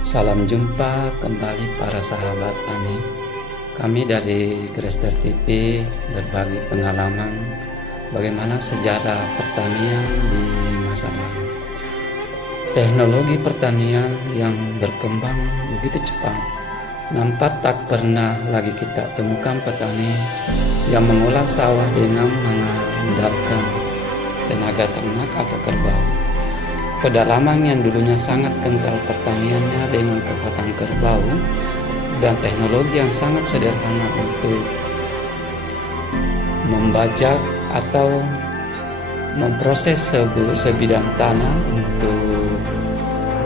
Salam jumpa kembali para sahabat tani. Kami dari Grester TV berbagi pengalaman bagaimana sejarah pertanian di masa lalu. Teknologi pertanian yang berkembang begitu cepat, nampak tak pernah lagi kita temukan petani yang mengolah sawah dengan mengandalkan tenaga ternak atau kerbau. Pedalaman yang dulunya sangat kental pertaniannya dengan kekuatan kerbau dan teknologi yang sangat sederhana untuk membajak atau memproses sebidang tanah untuk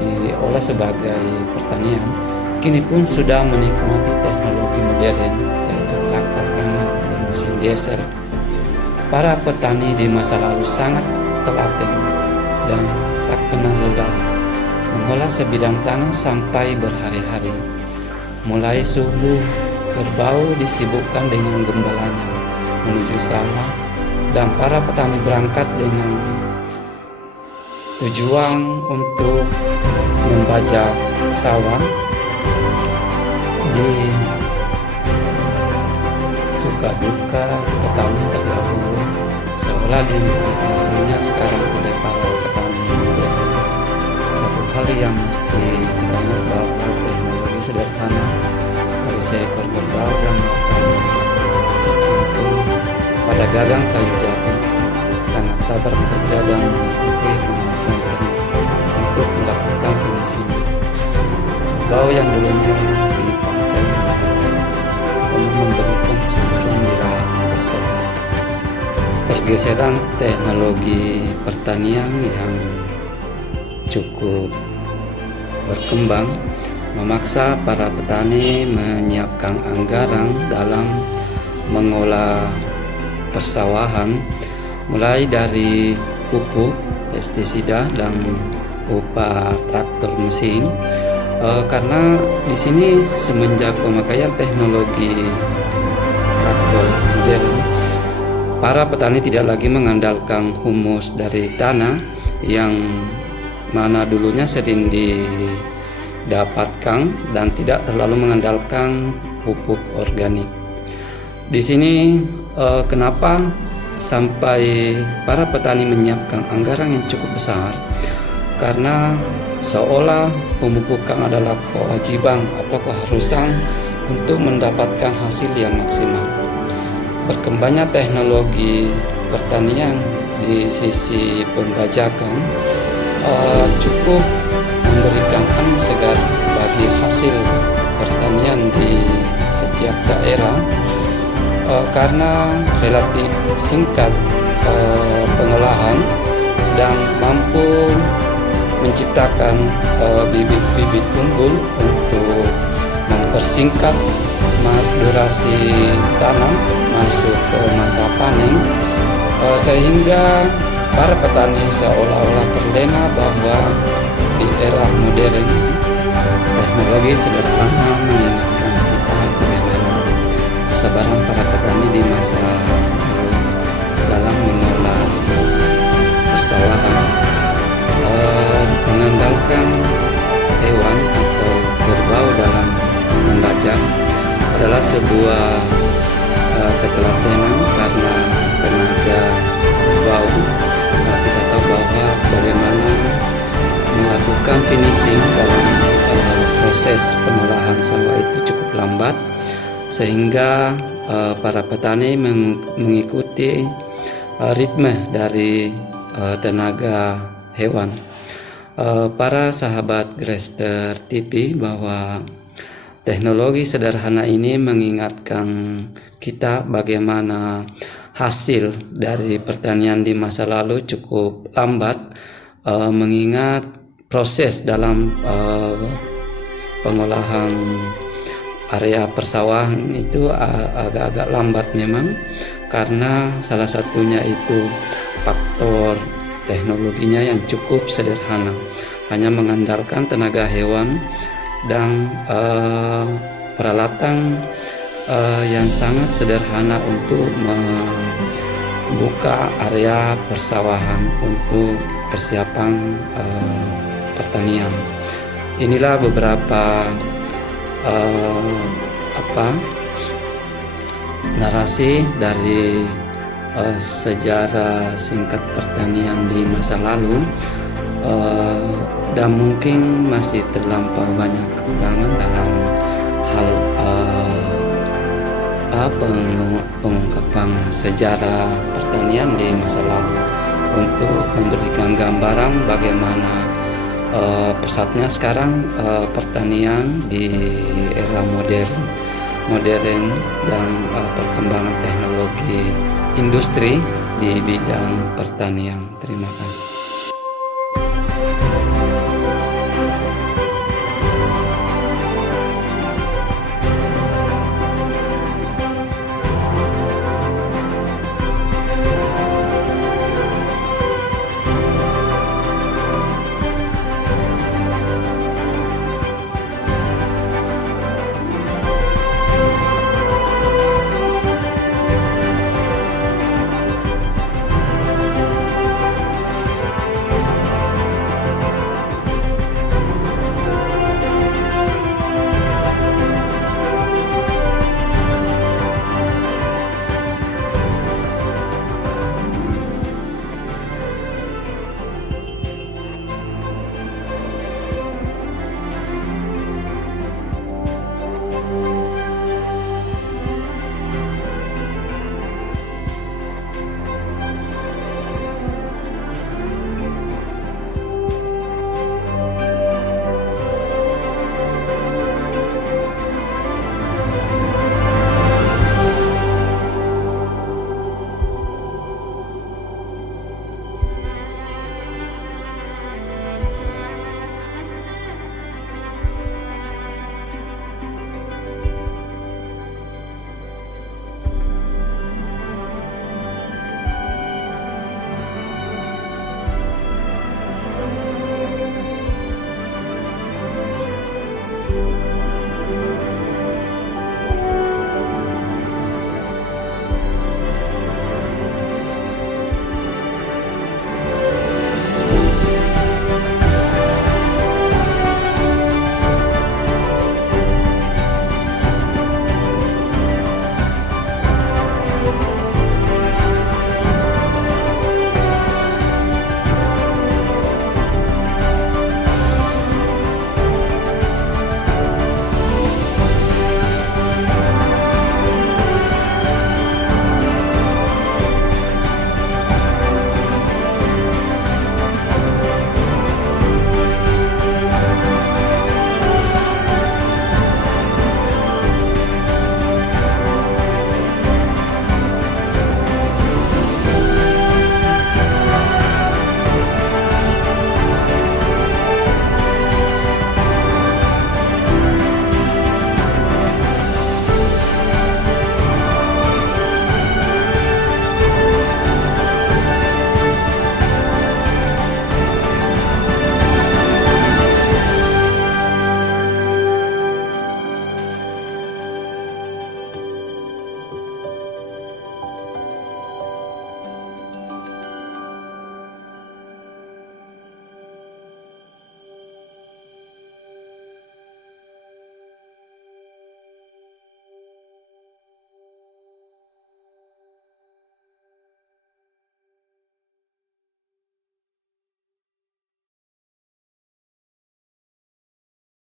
diolah sebagai pertanian, kini pun sudah menikmati teknologi modern yaitu traktor tangan dan mesin diesel. Para petani di masa lalu sangat telaten dan tak kenal lelah mengolah sebidang tanah sampai berhari-hari. Mulai subuh, kerbau disibukkan dengan gembalanya menuju sawah, dan para petani berangkat dengan tujuan untuk membajak sawah di suka duka petani terdahulu, seolah dinikmatinya sekarang oleh para petani modern. Satu hal yang mesti kita ingat bahwa teknologi sederhana dari seekor kerbau dan matanya terkumpul pada gagang kayu jati, sangat sabar bekerja dan mengikuti kemampuan ternak untuk melakukan finishing. Kerbau yang dulunya dipakai membajak penuh memberikan kesuburan di lahan bersawah. Pergeseran teknologi pertanian yang cukup berkembang memaksa para petani menyiapkan anggaran dalam mengolah persawahan, mulai dari pupuk, pestisida, dan upah traktor mesin. Karena di sini semenjak pemakaian teknologi traktor modern, para petani tidak lagi mengandalkan humus dari tanah yang mana dulunya sering didapatkan dan tidak terlalu mengandalkan pupuk organik. Di sini kenapa sampai para petani menyiapkan anggaran yang cukup besar? Karena seolah pemupukan adalah kewajiban atau keharusan untuk mendapatkan hasil yang maksimal. Berkembangnya teknologi pertanian di sisi pembajakan cukup memberikan angin segar bagi hasil pertanian di setiap daerah, karena relatif singkat pengolahan dan mampu menciptakan bibit-bibit unggul untuk mempersingkat durasi tanam masuk ke masa panen, sehingga para petani seolah-olah terlena bahwa di era modern teknologi sederhana mengingatkan kita bagaimana kesabaran para petani di masa lalu dalam mengolah persawahan. Mengandalkan hewan atau kerbau dalam membajak adalah sebuah ketelatenan, karena tenaga kerbau kita tahu bahwa bagaimana melakukan finishing dalam proses pengolahan sawah itu cukup lambat, sehingga para petani mengikuti ritme dari tenaga hewan. Para sahabat Grester TV, bahwa teknologi sederhana ini mengingatkan kita bagaimana hasil dari pertanian di masa lalu cukup lambat, mengingat proses dalam pengolahan area persawahan itu agak-agak lambat memang, karena salah satunya itu faktor teknologinya yang cukup sederhana, hanya mengandalkan tenaga hewan dan peralatan yang sangat sederhana untuk membuka area persawahan untuk persiapan pertanian. Inilah beberapa eh, apa narasi dari sejarah singkat pertanian di masa lalu, eh, dan mungkin masih terlampau banyak kekurangan dalam hal pengungkapan sejarah pertanian di masa lalu untuk memberikan gambaran bagaimana pesatnya sekarang pertanian di era modern dan perkembangan teknologi industri di bidang pertanian. Terima kasih.